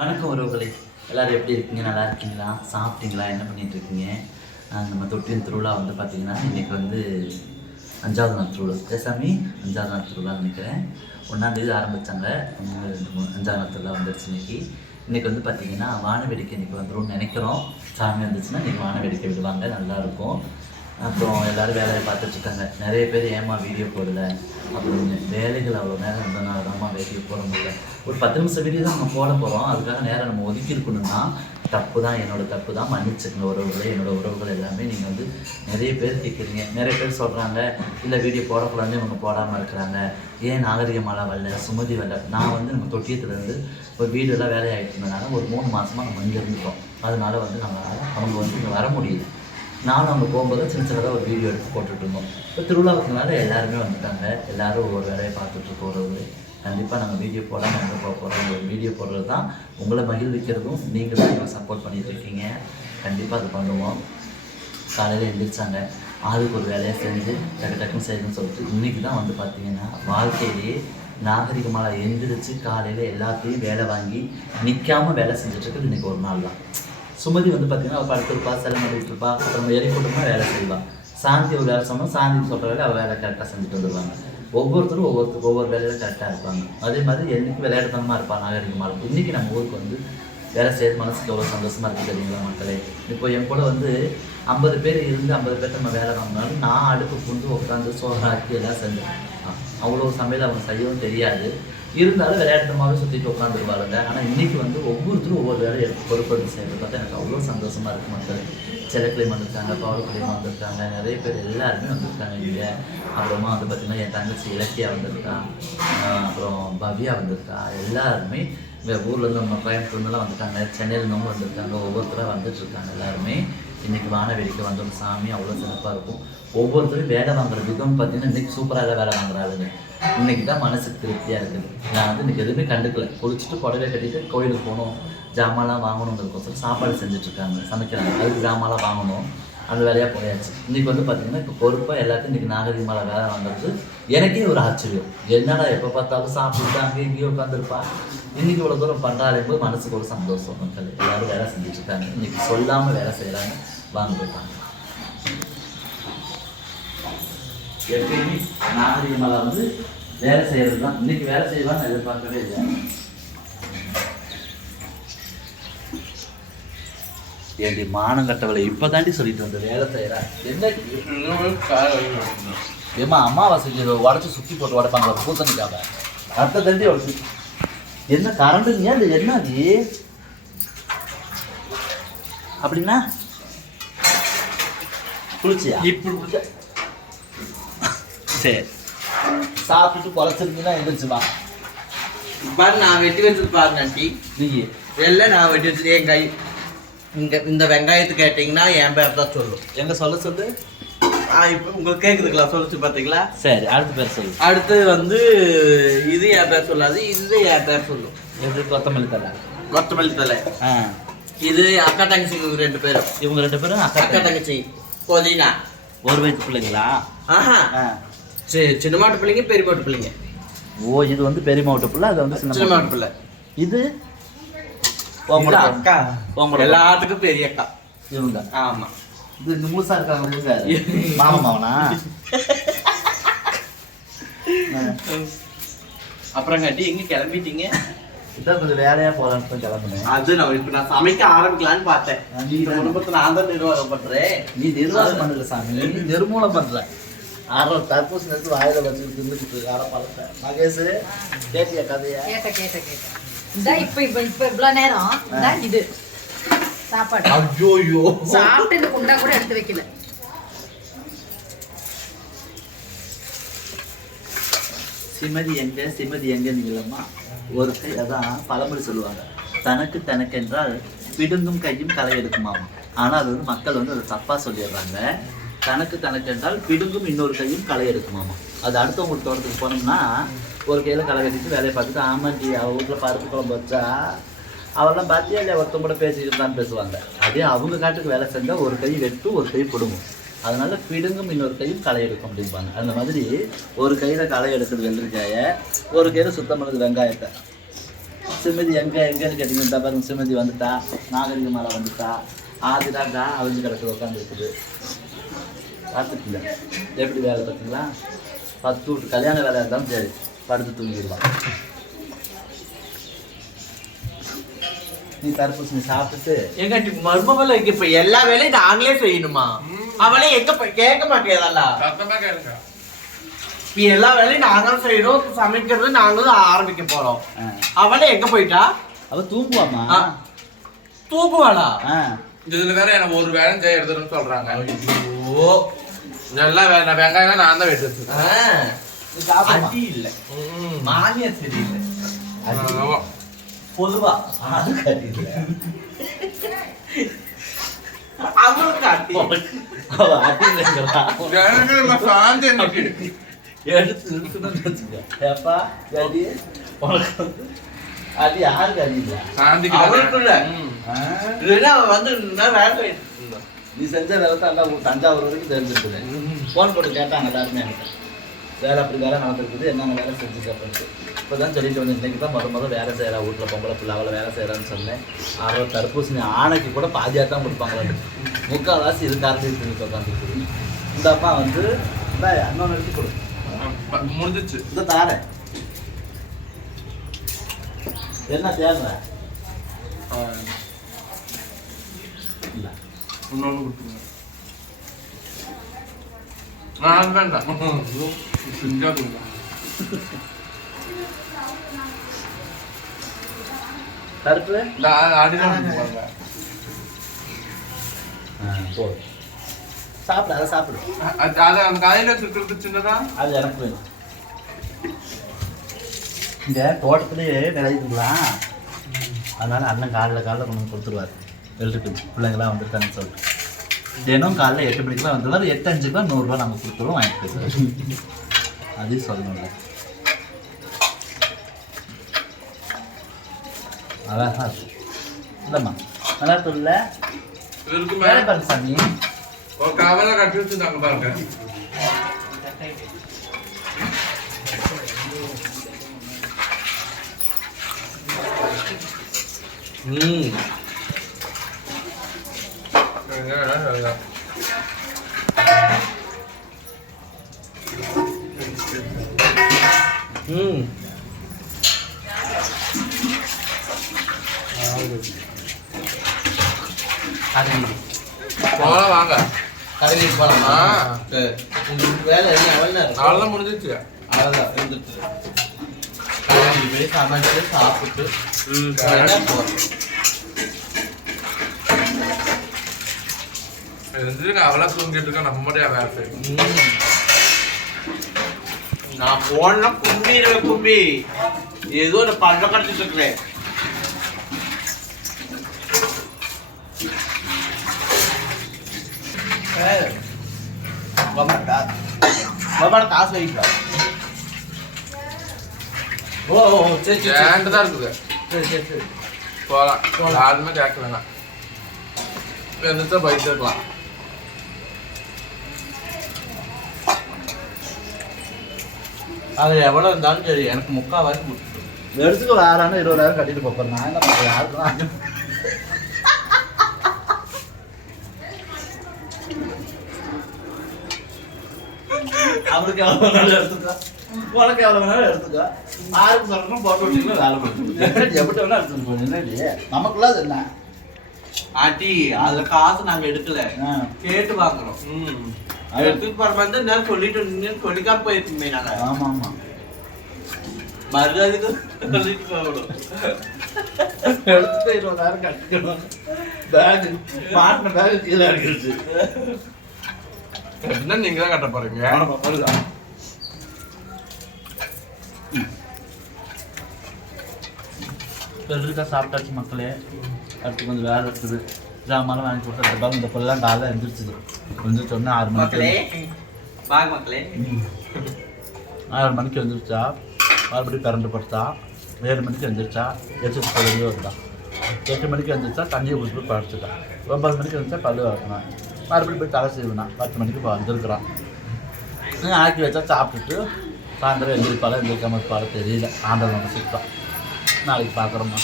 வணக்கம் உறவுகளே, எல்லோரும் எப்படி இருக்கீங்க? நல்லா இருக்கீங்களா? சாப்பிட்டீங்களா? என்ன பண்ணிகிட்டு இருக்கீங்க? நம்ம தொட்டியின் திருவிழா வந்து பார்த்திங்கன்னா இன்றைக்கி வந்து 5வது நாள் திருவிழா. பேசாமி 5வது நாள் திருவிழா நினைக்கிறேன். 1ஆம் தேதி ஆரம்பித்தாங்க. 5வது நாள் திருவிழா வந்துடுச்சு. இன்றைக்கி வந்து பார்த்திங்கன்னா வான வேடிக்கை இன்றைக்கி வந்துடும் நினைக்கிறோம். சாமி வந்துச்சுன்னா இன்றைக்கி வான வேடிக்கை விடுவாங்க, நல்லாயிருக்கும். அப்புறம் எல்லோரும் வேலையை பார்த்துட்ருக்காங்க. நிறைய பேர் ஏமா வீடியோ போடலை அப்படின்னு. வேலைகள் அவ்வளோ நேரம் இருந்தனால தான்மா வீடியோ போட முடியல. ஒரு 10 நிமிஷம் வீடியோ தான் நம்ம போட போகிறோம். அதுக்காக நேரம் நம்ம ஒதுக்கி இருக்கணும்னா தப்பு தான், என்னோடய தப்பு தான். மன்னிச்சுக்கங்க உறவுகளை. என்னோடய உறவுகள் எல்லாமே நீங்கள் வந்து நிறைய பேர் கேட்குறீங்க. நிறைய பேர் சொல்கிறாங்க இல்லை வீடியோ போடக்கூடாதுன்னு இவங்க போடாமல் இருக்கிறாங்க. ஏன் நாகரிகமாலாம் வரல, சுமதி வரல. நான் வந்து நம்ம தொட்டியத்துலேருந்து ஒரு வீடியோலாம் வேலையாகிட்டு இருந்ததுனால ஒரு 3 மாதமாக நம்ம இங்கே இருந்துட்டோம். அதனால வந்து அவங்க வந்து இங்கே வர முடியுது. நானும் அங்கே போகும்போது சின்ன சின்னதாக ஒரு வீடியோ எடுத்து போட்டுட்ருந்தோம். இப்போ திருவிழாவுக்குனால எல்லாருமே வந்துட்டாங்க. எல்லோரும் ஒவ்வொரு வேலையை பார்த்துட்ருக்கோம். உறவுகளே, கண்டிப்பாக நாங்கள் வீடியோ போடாமல் எங்கே போக போகிறோம். ஒரு வீடியோ போடுறது தான் உங்களை மகிழ்விக்கிறதும். நீங்கள் தான் எங்களை சப்போர்ட் பண்ணிகிட்ருக்கீங்க. கண்டிப்பாக அது பண்ணுவோம். காலையில் எழுந்திரிச்சாங்க, ஆளுக்கு ஒரு வேலையை செஞ்சு டக்குன்னு செய்யணும்னு சொல்லிட்டு இன்றைக்கி தான் வந்து பார்த்திங்கன்னா வாழ்க்கையிலேயே நாகரிகமாக எழுந்திரிச்சு காலையில் எல்லாத்தையும் வேலை வாங்கி நிற்காமல் வேலை செஞ்சுட்ருக்குது இன்றைக்கி ஒரு நாள் தான். சுமதி வந்து பார்த்திங்கன்னா அவள் படுத்துருப்பா, சிலை பண்ணிட்டு இருப்பா. அப்புறம் எலி போட்டோம்னா வேலை செய்வாள். சாந்தி ஒரு வேலை சொன்னால் சாந்தி சொல்கிற வேலை அவள் வேலை கரெக்டாக செஞ்சுட்டு வந்துடுவாங்க. ஒவ்வொருத்தரும் ஒவ்வொரு வேலையில் கரெக்டாக இருப்பாங்க. அதே மாதிரி என்றைக்கும் விளையாட்டுத்தனமாக இருப்பாள், நாகரிகமாக இருக்கும். இன்றைக்கி நம்ம ஊருக்கு வந்து வேலை செய்யறது மனசுக்கு எவ்வளோ சந்தோஷமாக இருக்குது தெரியுங்களா மக்களே? இப்போ என் கூட வந்து 50 பேர் இருந்து 50 பேர் நம்ம வேலை வாங்கினாலும் நான் அடுப்பு கொண்டு உட்காந்து சோறாக்கி எல்லாம் செஞ்சேன். அவ்வளோ சமையல் அவங்க செய்யவும் தெரியாது. இருந்தாலும் விளையாட்டுமாகவே சுற்றிட்டு உட்காந்துருவாருங்க. ஆனால் இன்றைக்கி வந்து ஒவ்வொருத்தரும் ஒவ்வொரு வேலையை எடுத்து பொறுப்படுத்தி செய்கிறது பார்த்தா எனக்கு அவ்வளோ சந்தோஷமாக இருக்குது மக்கள். செலக்கிளையும் வந்திருக்காங்க, பவளக்கிளையும் வந்திருக்காங்க, நிறைய பேர் எல்லாருமே வந்திருக்காங்க இங்கே. அப்புறமா வந்து பார்த்திங்கன்னா என் தங்கச்சி இலக்கியா வந்திருக்கா, அப்புறம் பவ்யா வந்திருக்கா. எல்லாருமே இந்த ஊர்லேருந்து நம்ம கோயம்புத்தூர்லாம் வந்துட்டாங்க, சென்னையிலேருந்தவங்க வந்திருக்காங்க. ஒவ்வொருத்தராக வந்துட்டுருக்காங்க. எல்லாருமே இன்றைக்கி வான வேடிக்கை வந்தோம். சாமி அவ்வளோ சிறப்பாக இருக்கும். ஒவ்வொருத்தரும் வேலை வாங்குற விதம் பார்த்திங்கன்னா இன்றைக்கி சூப்பராக வேலை வாங்குறாளுங்க. இன்றைக்கி தான் மனசுக்கு திருப்தியாக இருக்குது. நான் வந்து இன்றைக்கி எதுவுமே கண்டுக்கல. குளிச்சுட்டு புடவை கட்டிட்டு கோயிலுக்கு போகணும், ஜாமான்லாம் வாங்கணுங்கிறதுக்கோசரம் சாப்பாடு செஞ்சுட்ருக்காங்க, சமைக்கிறாங்க. அதுக்கு ஜாமான்லாம் வாங்கணும், அந்த வேலையாக போயாச்சு. இன்றைக்கி வந்து பார்த்திங்கன்னா இப்போ பொறுப்பாக எல்லாத்தையும் இன்றைக்கி நாகரிகமாக வேலை வாங்குறது எனக்கே ஒரு ஆச்சரியம். என்னடா எப்போ பார்த்தாலும் சாப்பிட்டு அங்கே இங்கேயும் உட்காந்துருப்பா, இன்றைக்கி இவ்வளோ தூரம் பண்ணுறாரும்போது மனசுக்கு ஒரு சந்தோஷம். மக்கள் எல்லோரும் வேலை செஞ்சுட்ருக்காங்க. இன்றைக்கி சொல்லாமல் வேலை செய்கிறாங்க, வாங்கிருப்பாங்க. எப்பயுமே நாகரிகமாக வந்து வேலை செய்கிறது தான். இன்றைக்கி வேலை செய்வான்னு எதிர்பார்க்கவே இல்லை. ஏண்டி மானம் கட்டவளை இப்போ தாண்டி சொல்லிட்டு வந்த வேலை செய்கிறா என்ன? ஏமா அமாவாசைக்கு உடச்சி சுற்றி போட்டு உடைப்பாங்க பூத்தணிக்காக அடுத்த தண்டி உடச்சி என்ன கரண்டுங்க? அது என்ன அது அப்படின்னா குளிச்சியா? இப்படி சரி, சாப்பிட்டுட்டு குறைச்சிருந்தீங்கன்னா எந்திரிச்சுவா பாரு. நான் வெட்டி வச்சது பாரு நட்டி. நீ எல்லாம் நான் வெட்டி வச்சது என் கை. இந்த வெங்காயத்தை கேட்டிங்கன்னா என் பேர் தான் சொல்லும். எங்க சொல்லு. இப்போ உங்களுக்கு கேட்குதுங்களா? சொல்லிச்சு பார்த்தீங்களா? சரி, அடுத்த பேர் சொல்லு. அடுத்து வந்து இது என் பேர் சொல்லாது, இது என் பேர் சொல்லும். இது கொத்தமல்லி தலை. கொத்தமல்லி தலை. இது அக்கா தங்கச்சி 2 பேரும். இவங்க 2 பேரும் அக்கா தங்கச்சி. புதினா. ஒரு வயசு பிள்ளைங்களா? ஆஹா, சரி. சின்ன மாட்டு பிள்ளைங்க, பெரிய மாட்டு பிள்ளைங்க. ஓ, இது வந்து பெரிய மாவட்ட பிள்ளை, அது வந்து சின்ன மாட்டு பிள்ளை. இது அக்கா. எல்லாத்துக்கும் பெரிய அக்கா இவங்க. ஆமா. இது இந்த முழுசா இருக்காங்க மாமனா? அப்புறம் கட்டி எங்க கிளம்பிட்டீங்க? இதான் கொஞ்சம் வேலையா போலான்னு கிளம்புனேன். அது நான் சமைக்க ஆரம்பிக்கலான்னு பார்த்தேன். குடும்பத்தை நான் தான் நிர்வாகம் பண்றேன். நீ நிர்வாகம் பண்ணல சாமி, நீ நிர்மூலம் பண்ற. தற்போது நேரத்து வாயில வச்சு தின்னுக்கிட்டு அரை பழத்தை. மகேஷ் கேட்டியா கதையா? கேட்ட இப்ப இவ்வளவு நேரம் இது சாப்பாடு. ஐயோ, சாப்பிட்டு இந்த குண்டா கூட எடுத்து வைக்கல. சிமதி எங்க நீங்களம்மா ஒரு கை. அதான் பழமொழி சொல்லுவாங்க, தனக்கு என்றால் பிடுங்கும் கையும் களை எடுக்குமாம். ஆனா அது வந்து மக்கள் வந்து அதை தப்பா சொல்லிடுறாங்க. தனக்கு என்றால் பிடுங்கும் இன்னொரு கையும் களை எடுக்குமாமா. அது அடுத்தவங்களுக்கு தோட்டத்துக்கு போனோம்னா ஒரு கையில் களை வெட்டிட்டு வேலையை பார்த்துட்டு, ஆமாண்டி அவள் வீட்டில் பருப்பு குழம்பு வச்சா அவெல்லாம் பார்த்தியா இல்லையா ஒருத்தவங்க கூட பேசிக்கிட்டு தான் பேசுவாங்க. அதே அவங்க காட்டுக்கு வேலை செஞ்சால் ஒரு கை வெட்டும், ஒரு கை பிடுங்கும். அதனால பிடுங்கும் இன்னொரு கையும் களை எடுக்கும் அப்படிம்பாங்க. அந்த மாதிரி ஒரு கையில் களை எடுக்கிறது வெள்ளரிக்காயை, ஒரு கையில் சுத்தம் பண்ணுறது வெங்காயத்தை. சுமதி எங்கன்னு கேட்டீங்க. இந்த பாருங்க சுமதி வந்துட்டா, நாகரிக மேலே வந்துட்டா, ஆதிதாக்கா அழிஞ்சு கிடக்கு உட்காந்து இருக்குது. பார்த்துக்கல எப்படி வேலை பார்த்தீங்களா? 10 வீட்டு கல்யாண வேலையாக இருந்தாலும் சரி படுத்து தூங்கிடுவான். நீ தர்பூசணி சாப்பிட்டு எங்க மருமகளை இப்ப எல்லா வேலையும் நாங்களே செய்யணுமா? அவளே எங்க கேட்க மாட்டேதல்ல. இப்ப எல்லா வேலையும் நாங்களும் செய்யணும், சமைக்கிறது நாங்களும் ஆரம்பிக்க போறோம். அவளே எங்க போயிட்டா? அவ தூங்குவாமா? தூங்குவாளா? இதுல வேற எனக்கு ஒரு வேலை செய்யறதுன்னு சொல்றாங்க. ஓ நல்லா வெங்காயம் நான் தான் வெட்டி வச்சிருக்கேன். அடி இல்ல, மானியம் சரியில்லை. பொதுவா அவளுக்கு அடி எடுத்து இருக்குன்னு வச்சுக்க. ஏப்பா அடி உனக்கு வந்து அடி யாருக்கு அடி இல்லை? அவளுக்குள்ள இல்லைன்னா அவன் வந்து வேலை நீ செஞ்ச வேலை தான் எல்லாம் தஞ்சாவூர் வரைக்கும் தெரிஞ்சிருக்குது. ஃபோன் போட்டு கேட்டாங்க எல்லாருமே எனக்கு. வேலை அப்படி வேலை நடந்துருக்குது, என்னென்ன வேலை செஞ்சுக்க அப்படின்ட்டு. இப்போ தான் சொல்லிட்டு வந்து இன்றைக்கி தான் முதல் வேலை செய்கிறா வீட்டில் பொம்பளை பிள்ளை அவளை வேலை செய்கிறான்னு சொன்னேன். அவள் தர்பூசணி ஆணைக்கு கூட பாதியாக தான் கொடுப்பாங்களே. 3/4 இது காரணம் திருப்பி உட்காந்துருக்குது. இந்த அம்மா வந்து இந்த இன்னொன்று எடுத்து கொடு. முடிஞ்சிச்சு. இந்த தாரேன். என்ன தேவை? இல்லை இன்னொன்று கொடுத்துருங்க. நான் வேண்டாம். செஞ்சா கொடுங்க. கருப்பு அடிதான் பாருங்க. போதும். சாப்பிடு, அதை சாப்பிடு. அது அந்த காலையில இருக்கிறது சின்னதா அது எனக்கு வேணும். இந்த தோட்டத்துலேயே விளையுதுங்களா, அதனால அண்ணன் காலைல கொண்டு வந்து கொடுத்துருவார். எழுதுக்கு பிள்ளைங்களாம் வந்துருக்காங்கன்னு சொல்லிட்டு தினம் காலைல 8 மணிக்கெலாம் வந்துடுவார். 8:05 100 ரூபா நாங்கள் கொடுத்துருவோம், வாங்கிட்டு போயிடுவார். அதையும் சொல்லணும்ல. அழகா இருக்கும் இல்லைம்மா? நல்லா இருக்குல்ல? இருக்குமே. வேலை பாருங்க சாமி. ஒரு கவலை கட்டி வச்சுருந்தாங்க பாருங்க. போகலாம் வாங்க. கடைக்கு போலாமா? வேலை என்ன அவள் அவ்வளோதான் முடிஞ்சிச்சு. அவ்வளோதான் இருந்துட்டு கடைக்கு போய் சமைச்சு சாப்பிட்டு அவளா தூங்கிட்டு இருக்கா, நம்ம மட்டும் வேலை செய்யும். நான் போனா கும்பிடுவேன். கும்பி ஏதோ ஒரு பண்ட கட்டிட்டு இருக்கிறேன். காசு வைக்கா. ஓ சரி ஏன்ட்டு தான் இருக்குது. சரி சரி சரி போகலாம். யாருமே கேட்க வேணாம். எந்திரிச்சா பைக் இருக்கலாம். அது எவ்வளோ இருந்தாலும் சரி, எனக்கு 3/4 கொடுத்துட்டு எடுத்துக்க. ஒரு 6,000 20,000 கட்டிட்டு போப்பேன். நான் என்ன பண்ணுறேன்? யாருக்கும் அவருக்கு எவ்வளோ வேணாலும் எடுத்துக்கோ, உனக்கு எவ்வளோ வேணாலும் எடுத்துக்கோ. யாருக்கு சொல்லணும் போட்டு விட்டீங்கன்னா வேலை பண்ணுறது எப்படி வேணா எடுத்துட்டு போகணும். என்ன நமக்குள்ள அது என்ன ஆட்டி அதுல காசு நாங்க எடுக்கல, கேட்டு வாங்குறோம். எடுத்துட்டு போற மாதிரி நான் சொல்லிட்டு சொல்லிக்காம போயிருக்கோமே நாங்க. ஆமா ஆமா மறுநாளுக்கு சொல்லிட்டு போகணும். எடுத்துட்டு 20,000 கட்டிக்கணும். பேக் மாட்டின பேக் கீழே அடிக்கிடுச்சு. என்ன நீங்க தான் கட்ட போறீங்க? பெருக்கா சாப்பிட்டாச்சு மக்களே. அடுத்து கொஞ்சம் வேலை இருக்குது, ஜாமான் வாங்கி கொடுத்து இந்த பொருள்லாம் காலைல எழுந்திரிச்சிது. கொஞ்சம் சொன்னால் 6 மணிக்கு வாங்க மக்களே. 6 மணிக்கு எழுந்திரிச்சா, மறுபடியும் கரண்ட் படுத்தா, 7 மணிக்கு எழுந்திரிச்சா, எச்சு குழந்தை வந்தான். 8 மணிக்கு எழுந்திரிச்சா தண்ணியை குடிச்சு படுத்துட்டான். 9 மணிக்கு எழுந்திரிச்சா பல்லு வைக்கணும், மறுபடியும் போய் தலை செய்வேன். 10 மணிக்கு இப்போ வந்துருக்குறான். ஆக்கி வச்சா சாப்பிட்டுட்டு சாயந்தரம் எழுந்திரிப்பால எழுந்திரிக்காம இருப்பால தெரியல. ஆண்டவன் நம்ம சுத்தம் நாளைக்கு பார்க்குறோம்மா.